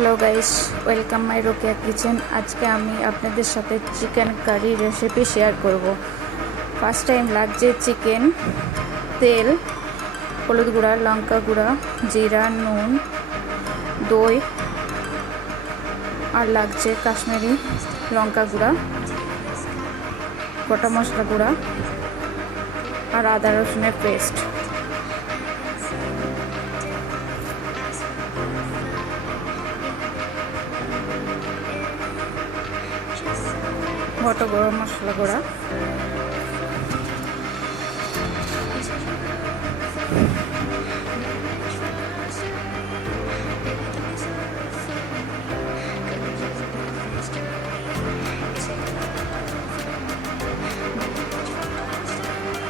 Hello guys, welcome my Rokeya kitchen. আজকে আমি আপনাদের সাথে চিকেন কারি রেসিপি শেয়ার করব। ফার্স্ট টাইম লাগছে চিকেন, তেল, হলুদ গুঁড়া, লঙ্কা গুঁড়া, জিরা, নুন, দই, আর লাগছে কাশ্মীরি লঙ্কা গুঁড়া, গোটা মশলা গুঁড়া, আর আদা রসুনের পেস্ট। গোটা গরম মশলা গুঁড়া,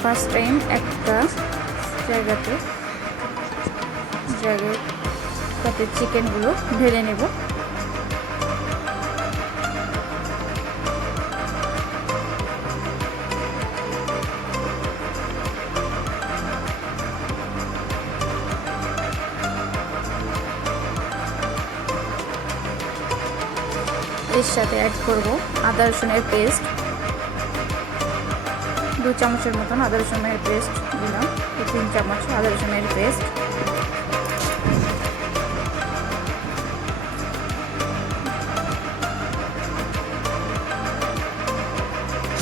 ফার্স্ট টাইম একটা জায়গাতে চিকেনগুলো ঢেলে নেব। এর সাথে অ্যাড করব আদা রসুনের পেস্ট, 2 চামচের মতন আদা রসুনের পেস্ট দিলাম, 3 চামচ আদা রসুনের পেস্ট,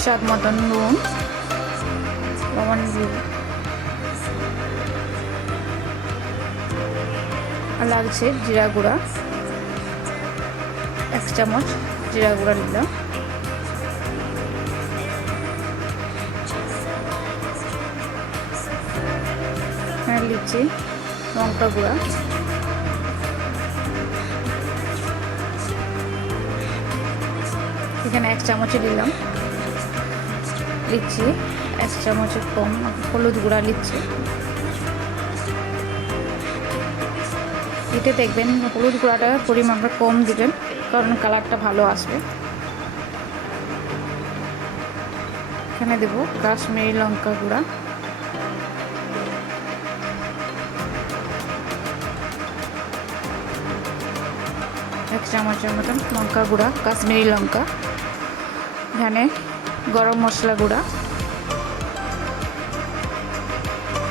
স্বাদ মতন নুন, লবণ দিব, আর লাগছে জিরা গুঁড়া, 1 চামচ জিরা গুঁড়া নিলাম, লিচি লঙ্কা গুঁড়া, এখানে 1 চামচে দিলাম লিচি, 1 চামচের কম হলুদ গুঁড়া লিচি। এতে দেখবেন হলুদ গুঁড়াটা পরিমাণটা কম দিবেন, কারণ কালারটা ভালো আসবে। এখানে দেব কাশ্মীরি লঙ্কা গুঁড়া, এক চামচের মতন লঙ্কা গুঁড়া, কাশ্মীরি লঙ্কা। এখানে গরম মশলা গুঁড়া,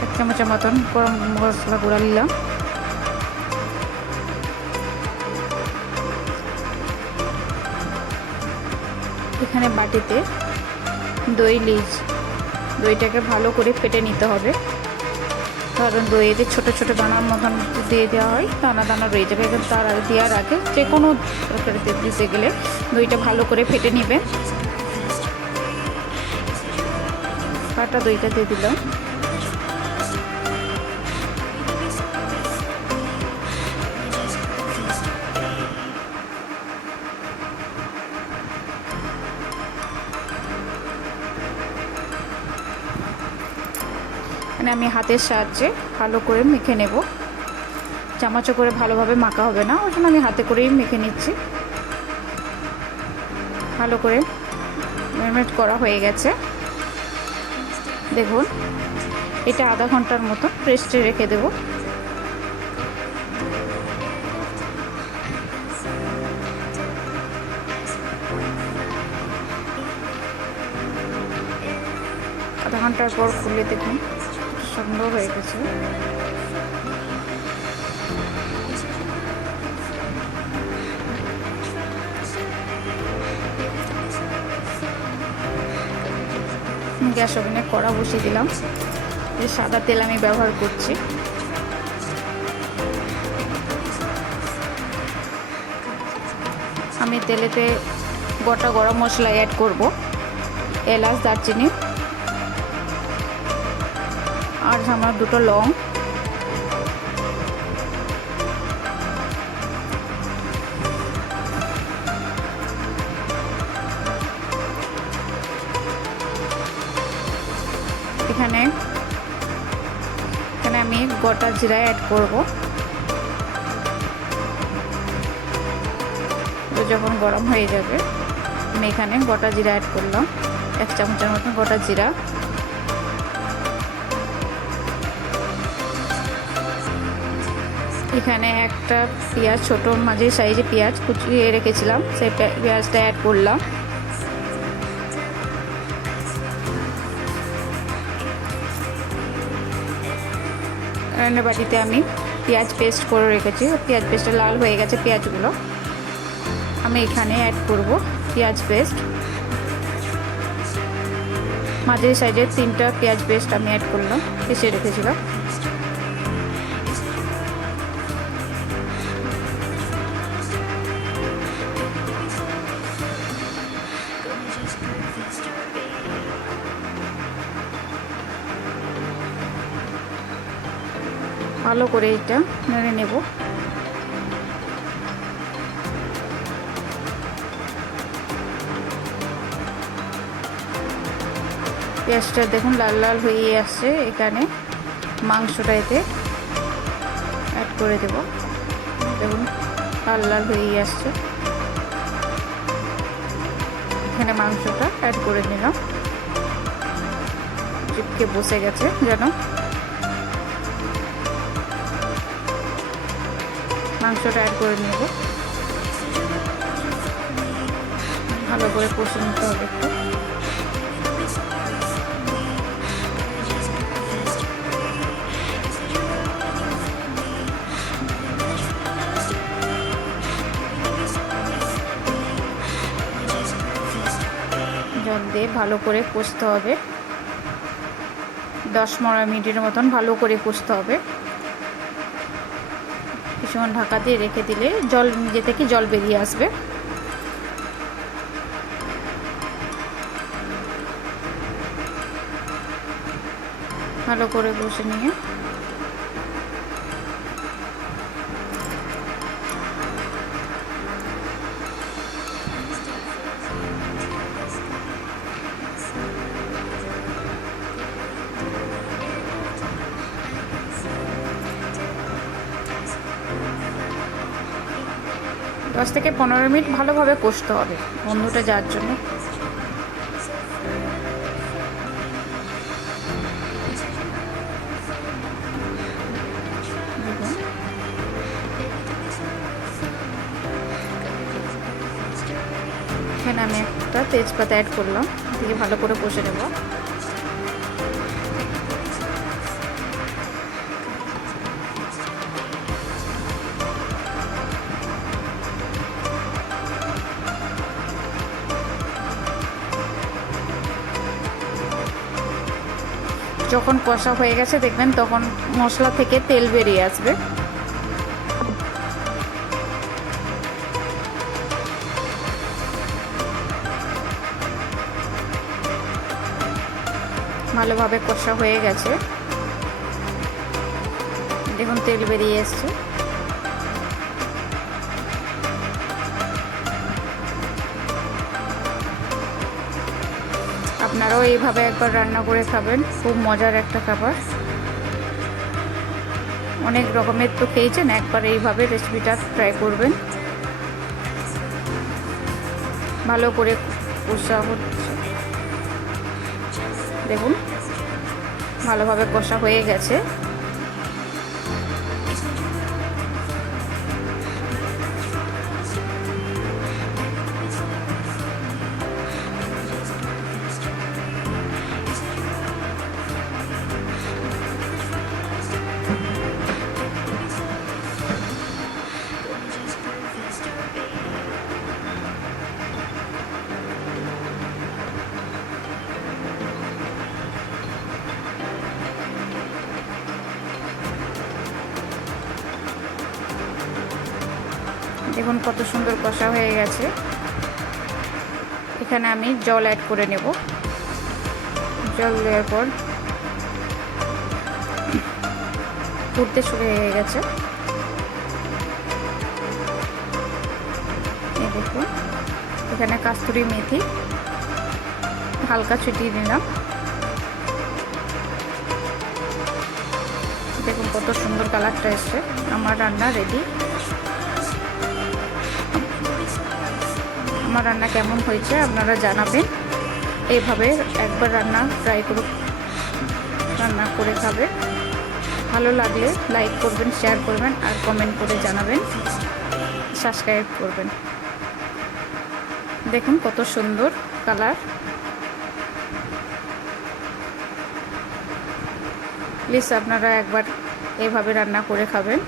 1 চামচের মতন গরম মশলা গুঁড়া নিলাম। এখানে বাটিতে দইটাকে ভালো করে ফেটে নিতে হবে, কারণ দইতে ছোট ছোট দানার মতন দিয়ে দেওয়া হয়, দানা দানা রয়ে যাবে। তার দেওয়ার আগে যে কোনো তরকারিতে দিতে গেলে দইটা ভালো করে ফেটে নেবেন। কাটা দইটা দিয়ে দিলাম। আমি হাতের সাহায্যে ভালো করে মেখে নেব, চামচে করে ভালোভাবে মাখা হবে না, ওই জন্য আমি হাতে করেই মেখে নিচ্ছি। ভালো করে ম্যারিনেট করা হয়ে গেছে। দেখুন, এটা আধা ঘন্টার মতো রেস্টে রেখে দেব। আধা ঘন্টার পর খুলে দেখুন সুন্দর হয়ে গেছে। গ্যাস ওভেনে কড়া বসিয়ে দিলাম। সাদা তেল আমি ব্যবহার করছি। আমি তেলেতে গোটা গরম মশলা অ্যাড করব, এলাচ, দারচিনি, আর আমার 2টো লং, এখানে আমি গোটা জিরা অ্যাড করব। যখন গরম হয়ে যাবে আমি এখানে গোটা জিরা অ্যাড করলাম, 1 চামচের মতন গোটা জিরা, এখানে একটা পেঁয়াজ, ছোটো মাঝারি সাইজে পেঁয়াজ কুচিয়ে রেখেছিলাম, সেই পেঁয়াজটা অ্যাড করলাম। রান্নার বাটিতে আমি পেঁয়াজ পেস্ট করে রেখেছি, পেঁয়াজ পেস্টটা লাল হয়ে গেছে। পেঁয়াজগুলো আমি এখানে অ্যাড করব। পেঁয়াজ পেস্ট মাঝারি সাইজের 3টা পেঁয়াজ পেস্ট আমি অ্যাড করলাম, পেস্টে রেখেছিলাম। ভালো করে এটা নেড়ে নেব। পেঁয়াজটা দেখুন লাল লাল হয়ে আসছে। এখানে মাংসটা এতে অ্যাড করে দেব। দেখুন লাল লাল হয়ে আসছে। এখানে মাংসটা অ্যাড করে নিলাম। চিপকে বসে গেছে যেন। মাংসটা অ্যাড করে নেব। ভালো করে কষে নিতে হবে একটু। জল দিয়ে ভালো করে কষতে হবে। 10-15 মিনিটের মতন ভালো করে কষতে হবে। কিছুক্ষণ ঢাকা দিয়ে রেখে দিলে জল নিজে থেকে জল বেরিয়ে আসবে। ভালো করে কষে নিয়ে দশ থেকে 15 মিনিট ভালোভাবে কষতে হবে গন্ধটা যাওয়ার জন্য। এখানে আমি একটা তেজপাতা অ্যাড করলাম, দিয়ে ভালো করে কষে নেব। যখন কষা হয়ে গেছে দেখবেন তখন মশলা থেকে তেল বেরিয়ে আসবে। ভালোভাবে কষা হয়ে গেছে, দেখুন তেল বেরিয়ে এসছে। আপনারাও এইভাবে একবার রান্না করে খাবেন, খুব মজার একটা খাবার। অনেক রকমের তো খেয়েছেন, একবার এইভাবে রেসিপিটা ট্রাই করবেন। ভালো করে কষা হচ্ছে, দেখুন ভালোভাবে কষা হয়ে গেছে। দেখুন কত সুন্দর কষা হয়ে গেছে। এখানে আমি জল অ্যাড করে নেব। জল দেওয়ার পর ফুটতে শুরু হয়ে গেছে। এই দেখুন এখানে কাস্তুরি মেথি হালকা ছিটিয়ে দিলাম। দেখুন কত সুন্দর কালারটা এসছে। আমার রান্না রেডি। আমার রান্না কেমন হয়েছে আপনারা জানাবেন। এইভাবে একবার রান্না ট্রাই করে রান্না করে খাবে, ভালো লাগলে লাইক করবেন, শেয়ার করবেন আর কমেন্ট করে জানাবেন, সাবস্ক্রাইব করবেন। দেখুন কত সুন্দর কালার। প্লিজ আপনারা একবার এভাবে রান্না করে খাবেন।